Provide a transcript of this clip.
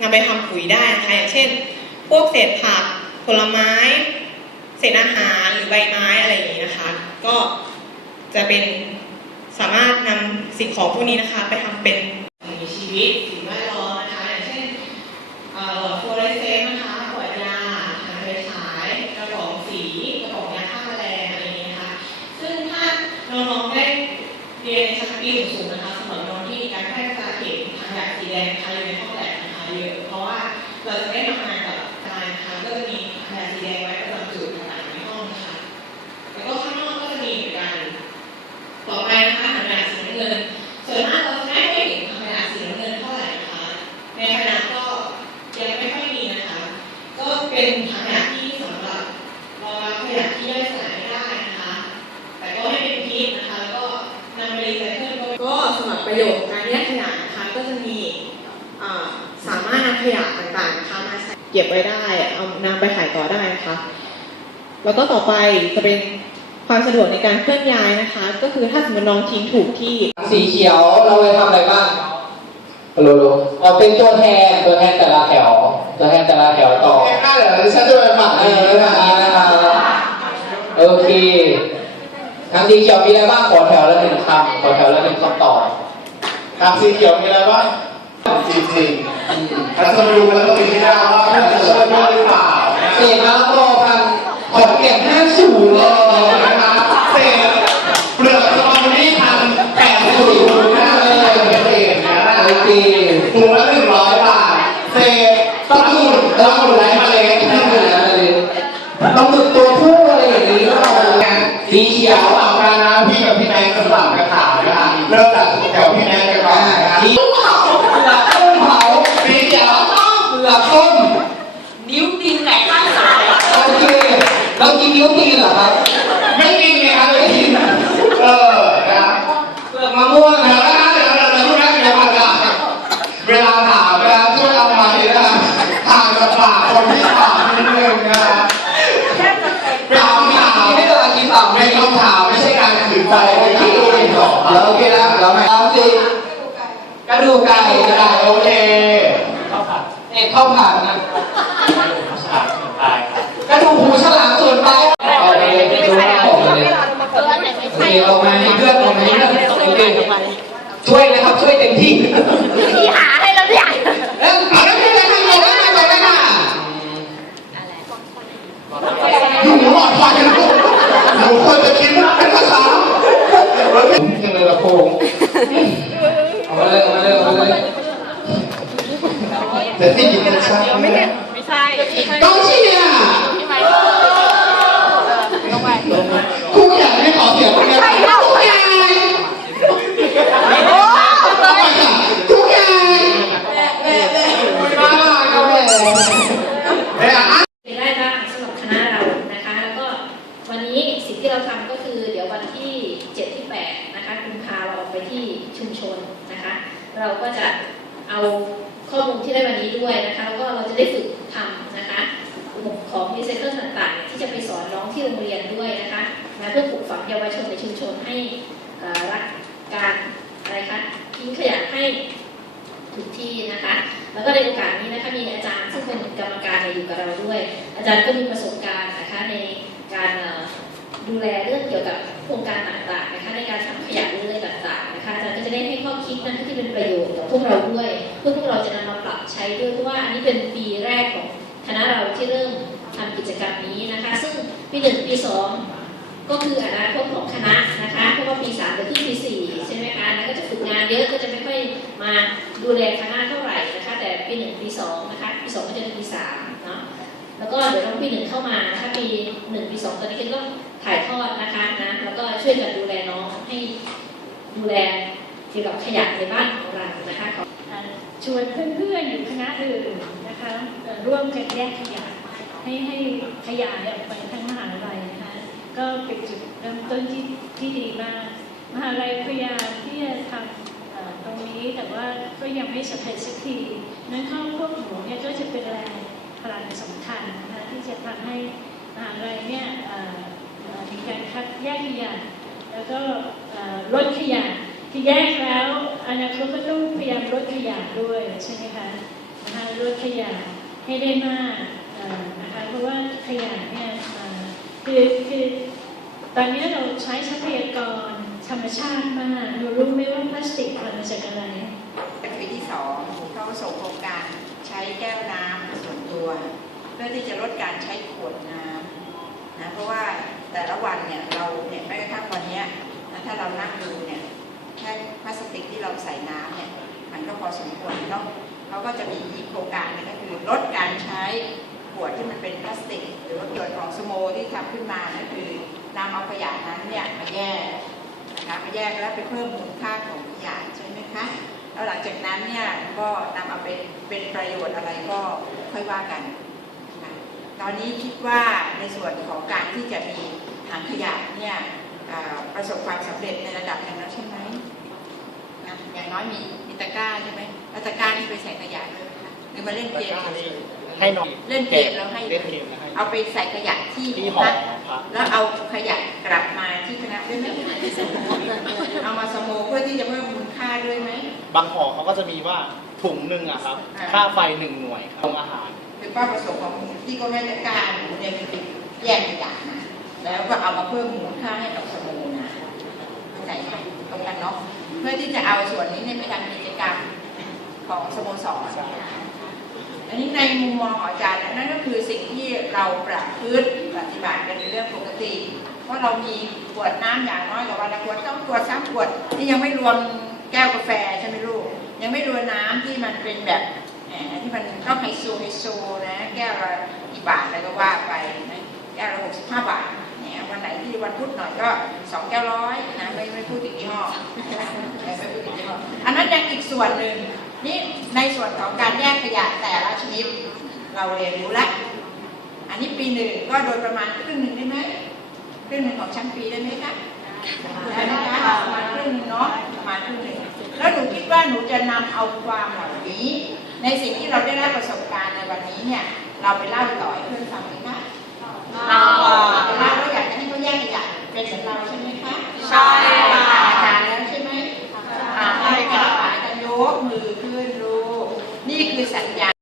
นำไปทำปุ๋ยได้นะคะอย่างเช่น พวกเศษผักผลไม้ เศษอาหารหรือใบไม้อะไรอย่างนี้นะคะ ก็จะเป็นสามารถนำสิ่งของพวกนี้นะคะ ไปทำเป็นมีชีวิตสิ่งแวดล้อมนะคะอย่างเช่นเอ่อหลอดฟลูออเรสเซนต์นะคะขวดยาถังไฟฉายกระป๋องสีกระป๋องยาฆ่าแมลงอะไรอย่างนี้นะคะซึ่งถ้าน้องๆได้เรียนในชั้นปีสูงๆนะคะสำหรับน้องที่มีการแพร่กระจายเห็นทางแบบสีแดงนะคะอยู่ในห้อง เราจะได้ทำงานกับกายนะคะก็จะมีทางแบบสีแดงไว้ประจำจุดต่างๆในห้องนะคะแล้วก็ข้างนอกก็จะมีเหมือนกัน ต่อไปนะคะทางแบบสีน้ำเงินส่วนมากเราจะไม่ค่อยเห็นทางแบบสีน้ำเงินเท่าไหร่นะคะในคณะก็ยังไม่ค่อยมีนะคะ ก็เป็นทางแบบที่สำหรับรองรับขยะที่ย่อยสลายไม่ได้นะคะ แต่ก็ไม่เป็นพิษนะคะแล้วก็นำไปรีไซเคิลก็สำหรับประโยชน์การแยกขยะนะคะก็จะมีสามารถนำขยะ ต่างๆนะคะมาใช้เก็บไว้ได้ เอานำไปขายต่อได้นะคะ แล้วก็ต่อไปจะเป็นความสะดวกในการเคลื่อนย้ายนะคะ ก็คือถ้าสมมติน้องทิ้งถูกที่ สีเขียวเราไปทำอะไรบ้างฮัลโหลเราเป็นตัวแทนตัวแทนแต่ละแถว ตัวแทนแต่ละแถวต่อแค่ได้เหรอดิฉันจะไปหมักเอเองอแบบนี้นะครับโอเคทางสีเขียวมีอะไรบ้างขอแถวละหนึ่งคำขอแถวละหนึ่งคำตอบทางสีเขียวมีอะไรบ้างจริงๆ ถ้าจะดูแล้วก็มีที่ได้ว่ามันจะช่วยได้หรือเปล่าเศษน้ำโลพันขอนแก่นห้าศูนย์เลยนะคะเศษเปลือกสตรอเบอรี่พันแปดสิบศูนย์นะเลยเศษนะโอเคถุงละหนึ่งร้อยบาทเศษต้นทุนต้นทุนไร้เล็ดไม่เหมือนเลยต้องหมึกตัวผู้อะไรอย่างนี้ก็เอาสีเขีเขียวเอากันนะพี่กับพี่แนนสลับกันถามนะคะเริ่มจากแถวพี่แนนกันก่อนนะคะ สีเปลือกต้นเผา สีเขียว เป ลือกต้นนิ้วตีนไหนข้างซ้าย โอเคเรากินนิ้วตีนเหรอครับ ไม่กินไงครับไม่กินเออนะครับเปลือกมะม่วงเดี๋ยวนะเดี๋ยวเราจะพูดนะเดี๋ยวมาจะเวลาถามเวลาช่วยเอามาทีนะห่างจากปากคนที่ถามนิดนึงนะเป็นคำถามไม่เวลากินเปล่าเป็ไม่นคำถามไม่ใช่การขืนใจในการพูดเองหรอกแล้วโอเคแล้วแล้วไหมครับสิกระดูกไก่โอกระเคดาษโอเค เอ็ดข้าผัดนะกระดูกหูฉลามส่วนปลายโอเคดูว่าผมเลยเออไหนไม่โอใช่ออกมาให้เพื่อนออกมาให้เพื่อนโอเคช่วยนะครับช่วยเต็มที่ พี่หาให้แล้วเนี่ยเอ้ยเอาแล้วไม่เป็นไรครับเอาแล้วไม่เป็นไรค่ะหนูหลอดไฟนะลูกหนูควรจะคิดว่าเป็นภาษายังเลยละโพงเอามาเลยเอามาเลยเอามาเลย แต่ที่ยินชัดไม่ได้ไม่ใช่กองเชียร์ พี่ไมค์ คู่แข่งไม่ขอเสียงเป็นไงคู่แข่งทำไมอะคู่แข่งมาก็แม่แม่อะ เป็นได้บ้างสำหรับคณะเรานะคะ แล้วก็วันนี้สิ่งที่เราทำก็คือเดี๋ยววันที่ 7 ที่ 8 นะคะกุมภาเราออกไปที่ชุมชนนะคะ เราก็จะเอาข้อมูลที่ได้วันนี้ด้วยนะคะ แล้วก็ เราจะได้ฝึกทำนะคะของรีไซเคิลต่างๆ ที่จะไปสอนน้องที่โรงเรียนด้วยนะคะนะเพื่อปลูกฝังเยาวชนในชุมชนให้รักการอะไรคะทิ้งขยะให้ถูกที่นะคะ แล้วก็ในโอกาสนี้นะคะมีอาจารย์ซึ่งเป็นกรรมการอยู่กับเราด้วย อาจารย์ก็มีประสบการณ์นะคะในการดูแลเรื่องเกี่ยวกับโครงการต่างๆนะคะในการทำขยะเรื่องต่าง นะคะอาจารย์ก็จะได้ให้ข้อคิดนะคะที่เป็นประโยชน์กับพวกเราด้วยเพื่อพวกเราจะนำมาปรับใช้ด้วยเพราะว่าอันนี้เป็นปีแรกของคณะเราที่เริ่มทำกิจกรรมนี้นะคะ ซึ่งปีหนึ่งปีสองก็คืออนาคตของคณะนะคะเพราะว่าปีสามจะขึ้นปีสี่ใช่ไหมคะแล้วก็จะฝึกงานเยอะก็จะไม่ค่อยมาดูแลคณะเท่าไหร่นะคะ แต่ปีหนึ่งปีสองนะคะปีสองก็จะเป็นปีสามเนาะแล้วก็เดี๋ยวน้องปีหนึ่งเข้ามานะคะปีหนึ่งปีสองตอนนี้ก็ต้องถ่ายทอดนะคะนะแล้วก็ช่วยกันดูแลน้องให้ ดูแลเกี่ยวกับขยะในบ้านของเรานะคะขอชวนเพื่อนๆอยู่คณะอื่นนะคะร่วมกันแยกขยะให้ให้ขยะเนี่ยออกไปทั้งมหาลัยนะคะก็เป็นจุดเริ่มต้นที่ที่ดีมาก มหาลัยพยายามที่จะทำตรงนี้แต่ว่าก็ยังไม่สำเร็จสักทีนั้นเข้าพวกหนูเนี่ยก็จะเป็นแรงพลังสำคัญนะคะที่จะทำให้มหาลัยเนี่ยมีการคัดแยกขยะ แล้วก็ลดขยะที่แยกแล้วอนาคตก็ต้องพยายามลดขยะด้วยใช่ไหมคะนะคะลดขยะให้ได้มากนะคะเพราะว่าขยะเนี่ยคือคือตอนนี้เราใช้ทรัพยากรธรรมชาติมากเรารู้ไหมว่าพลาสติกทำมาจากอะไรเป็นปีที่สองเขาส่งโครงการใช้แก้วน้ำส่วนตัว เพื่อที่จะลดการใช้ขวดน้ำนะเพราะว่า แต่ละวันเนี่ยเราเนี่ยแม้กระทั่งวันนี้ถ้าเรานั่งดูเนี่ยแค่พลาสติกที่เราใส่น้ำเนี่ยมันก็พอสมควรเนาะเขาก็จะมีอีกโครงการหนึงก็คือลดการใช้ขวดที่มันเป็นพลาสติก หรือว่าเกิดของสโมที่ทำขึ้นมานั่นคือนำเอาขยะนั้นเนี่ยมาแยกนะคะมาแยกแล้วไปเพิ่มมูลค่าของขยะใช่ไหมคะแล้วหลังจากนั้นเนี่ยก็นำเอาไปเป็นประโยชน์อะไรก็ค่อยว่ากัน ตอนนี้คิดว่าในส่วนของการที่จะมีถังขยะเนี่ยอ่าประสบความสำเร็จในระดับหนึ่งแล้วใช่ไหมนะอย่างน้อยมีมีตะกร้าใช่ไหมแล้วตะกร้านี่ไปใส่ขยะด้วยไหมคะหรือมาเล่นเกมเฉยให้น้องๆเล่นเกมแล้วให้เล่นเกมแล้วให้เอาไปใส่ขยะที่ที่หอพักพักแล้วเอาขยะกลับมาที่คณะด้วยไหมเอามาสโมเพื่อที่จะเพิ่มมูลค่าด้วยไหมบางหอเขาก็จะมีว่าถุงหนึ่งอะครับอ่าค่าไฟหนึ่งหน่วยครับอาหาร เป็นเป้าประสงค์ของที่กรมราชการเนี่ยเป็นแยกขยะนะแล้วก็เอามาเพิ่มมูลค่าให้กับสมุนนะเข้าใจไหมตรงกันเนาะเพื่อที่จะเอาส่วนนี้เนี่ยไปทำกิจกรรมของสโมสรอันนี้ในมุมมองของอาจารย์นะนั่นก็คือสิ่งที่เราประพฤติปฏิบัติกันเป็นเรื่องปกติเพราะเรามีขวดน้ำอย่างน้อยกว่าวันละขวดต้องขวดสามขวดนี่ยังไม่รวมแก้วกาแฟใช่ไหมลูกยังไม่รวมน้ำที่มันเป็นแบบ ที่มันต้องไฮโซไฮโซนะแก้วละกี่บาทอะไรก็ว่าไปนะแก้วละหกสิบห้าบาทเนี่ยวันไหนที่วันพุธหน่อยก็สองแก้วร้อยนะไม่ไม่พูดถึงยี่ห้อไม่พูดถึงยี่ห้ออันนั้นยังอีกส่วนหนึ่งนี่ในส่วนของการแยกขยะแต่ละชนิดเราเรียนรู้แล้วอันนี้ปีหนึ่งก็โดยประมาณครึ่งหนึ่งได้ไหมครึ่งหนึ่งของชั้นปีได้ไหมคะได้ไหมคะประมาณครึ่งหนึ่งเนาะประมาณครึ่งหนึ่งแล้วหนูคิดว่าหนูจะนำเอาความเหล่านี้ ในสิ่งที่เราได้รับประสบการณ์ในวันนี้เนี่ย เราไปเล่าต่อให้เพื่อนฟังไหมคะเราไปเล่าแล้วอยากจะให้เขาแยกขยะเป็นเหมือนเราใช่ไหมคะใช่ค่ะอาจารย์แล้วใช่ไหมใช่ค่ะอาจารย์ยกมือขึ้นรู้ นี่คือสัญญาณ